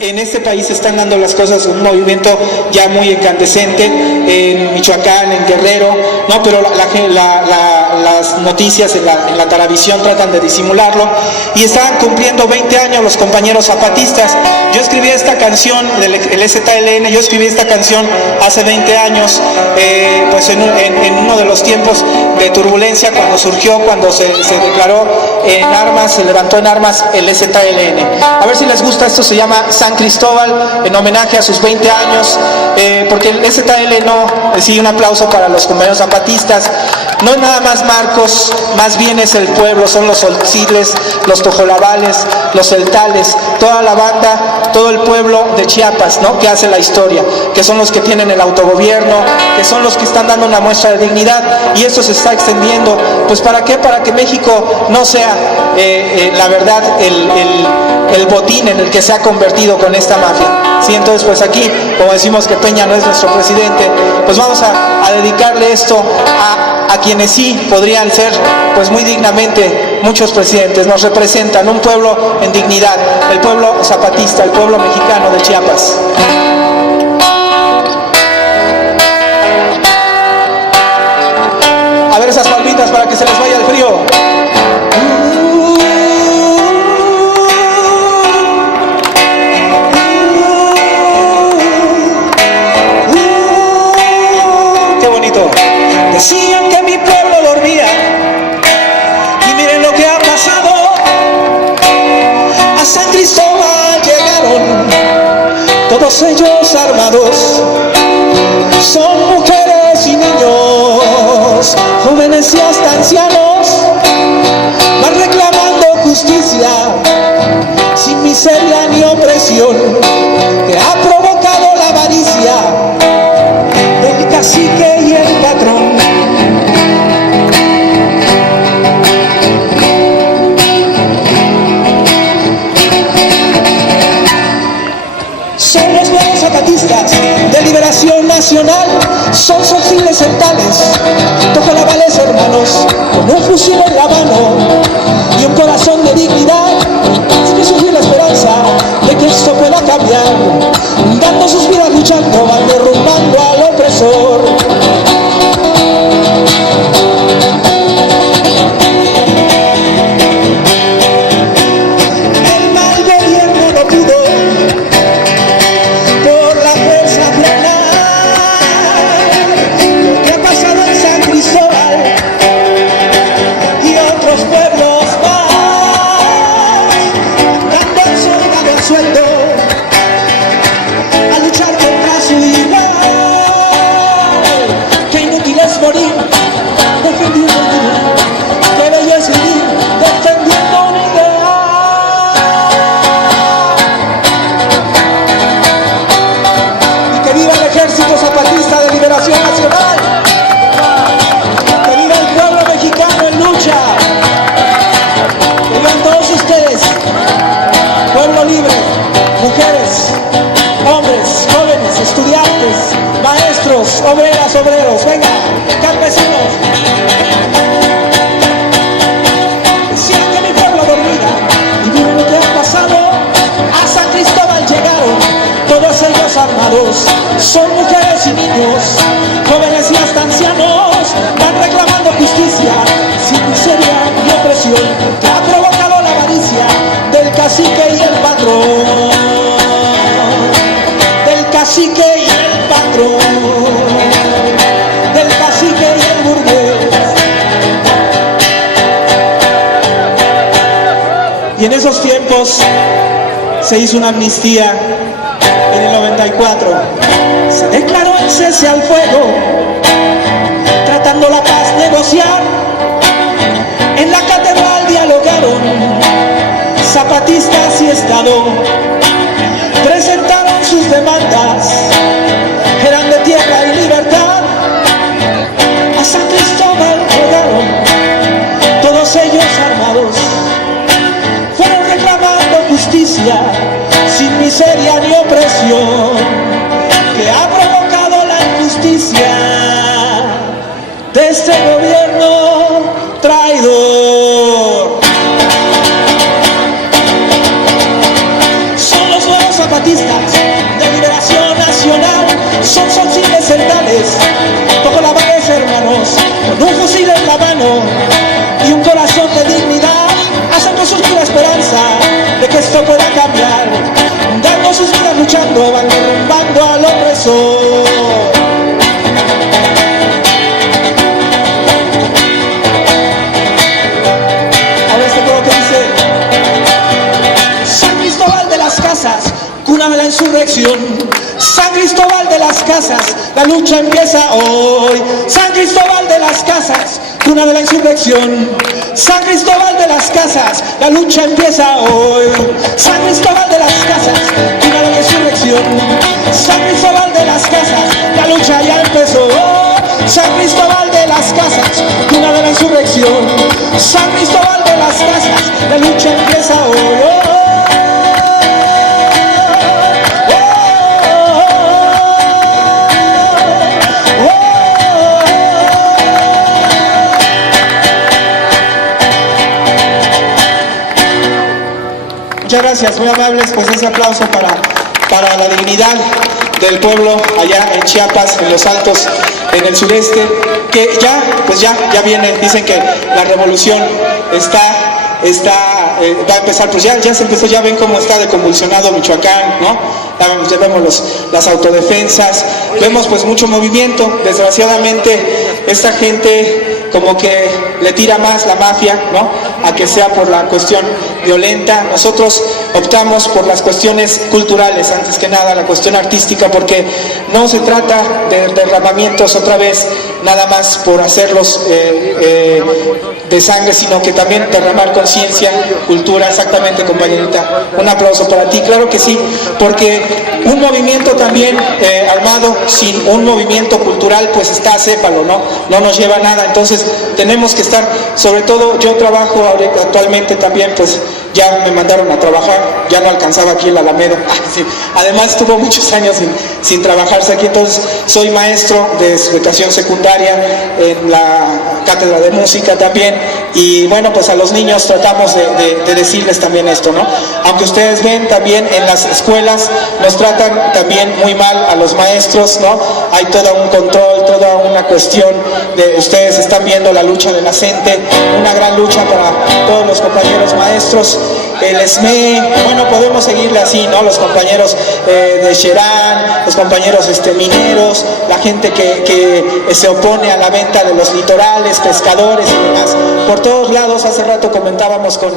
En este país se están dando las cosas, un movimiento ya muy incandescente, en Michoacán, en Guerrero, ¿no? Pero las noticias en la televisión tratan de disimularlo, y estaban cumpliendo 20 años los compañeros zapatistas. Yo escribí esta canción, el ZLN, yo escribí esta canción hace 20 años, pues en uno de los tiempos de turbulencia, cuando se declaró en armas, se levantó en armas el ZLN. A ver si les gusta, esto se llama San Cristóbal, en homenaje a sus 20 años, porque el ZL sí, un aplauso para los compañeros zapatistas. No es nada más Marcos, más bien es el pueblo, son los solciles, los tojolabales, los celtales, toda la banda, todo el pueblo de Chiapas, ¿no? Que hace la historia, que son los que tienen el autogobierno, que son los que están dando una muestra de dignidad, y eso se está extendiendo. Pues ¿para qué? Para que México no sea, la verdad, el botín en el que se ha convertido con esta mafia. Sí, entonces pues aquí, como decimos que Peña no es nuestro presidente, pues vamos a dedicarle esto a quienes sí podrían ser, pues muy dignamente, muchos presidentes. Nos representan un pueblo en dignidad, el pueblo zapatista, el pueblo mexicano de Chiapas. A ver esas palmitas para que se les vaya el frío. Decían que mi pueblo dormía, y miren lo que ha pasado. A San Cristóbal llegaron todos ellos armados. Son mujeres y niños, jóvenes y hasta ancianos, van reclamando justicia, sin miseria ni opresión, que ha provocado la avaricia del cacique y el patrón. Son los nuevos zapatistas de liberación nacional, son solciles celtales, tojolabales hermanos, con un fusil en la mano y un corazón de dignidad. Sigue surgir la esperanza de que esto pueda cambiar, dando sus vidas luchando, van derrumbando al opresor. Obreras, obreros, venga, campesinos. Decían que mi pueblo dormía, y miren lo que ha pasado. A San Cristóbal llegaron todos ellos armados. Son mujeres y niños, jóvenes y hasta ancianos, van reclamando justicia, sin miseria ni opresión, que ha provocado la avaricia del cacique y el patrón. Del cacique y el patrón. Y en esos tiempos se hizo una amnistía en el 94. Se declaró el cese al fuego, tratando la paz negociar. En la catedral dialogaron zapatistas y Estado. Presentaron sus demandas, eran de tierra y libertad. A San Cristóbal llegaron todos ellos armados, fueron reclamando justicia, sin miseria ni opresión, que ha provocado la injusticia de este gobierno traidor. Son los nuevos zapatistas zapatistas de liberación nacional son sensibles centrales, bajo la bala hermanos, con un fusil en la mano y un corazón de dignidad, hacen con sus vidas esperanza de que esto pueda cambiar, dando sus vidas luchando, van derrumbando al opresor. Ahora este coro que dice: San Cristóbal de las Casas, cuna de la insurrección. San Cristóbal de las Casas, la lucha empieza hoy. San Cristóbal de las Casas, cuna de la insurrección. San Cristóbal de las Casas, la lucha empieza hoy. San Cristóbal de las Casas, cuna de la insurrección. San Cristóbal de las Casas, la lucha ya empezó. San Cristóbal de las Casas, cuna de la insurrección. San Cristóbal de las Casas, la lucha empieza hoy. Muchas gracias, muy amables, pues ese aplauso para la dignidad del pueblo allá en Chiapas, en los Altos, en el sureste, que ya viene, dicen que la revolución va a empezar, pues ya se empezó, ya ven cómo está de convulsionado Michoacán, ¿no? Ya vemos las autodefensas, vemos pues mucho movimiento. Desgraciadamente esta gente como que le tira más la mafia, ¿no?, a que sea por la cuestión violenta. Nosotros optamos por las cuestiones culturales, antes que nada la cuestión artística, porque no se trata de derramamientos otra vez, nada más por hacerlos de sangre, sino que también derramar conciencia, cultura. Exactamente, compañerita, un aplauso para ti. Claro que sí, porque un movimiento también armado sin un movimiento cultural pues está acéfalo, no nos lleva a nada. Entonces tenemos que estar, sobre todo yo trabajo actualmente también, pues ya me mandaron a trabajar, ya no alcanzaba aquí en la Alameda. Sí. Además estuvo muchos años sin trabajarse aquí, entonces soy maestro de educación secundaria en la cátedra de música también, y bueno, pues a los niños tratamos de decirles también esto, ¿no? Aunque ustedes ven también en las escuelas nos tratan también muy mal a los maestros, ¿no? Hay todo un control, toda una cuestión de, ustedes están viendo la lucha de la CENTE, una gran lucha para todos los compañeros maestros, el SME, bueno, podemos seguirle así, ¿no? Los compañeros de Xerán, los compañeros mineros, la gente que se opone a la venta de los litorales, pescadores y demás. Por todos lados, hace rato comentábamos con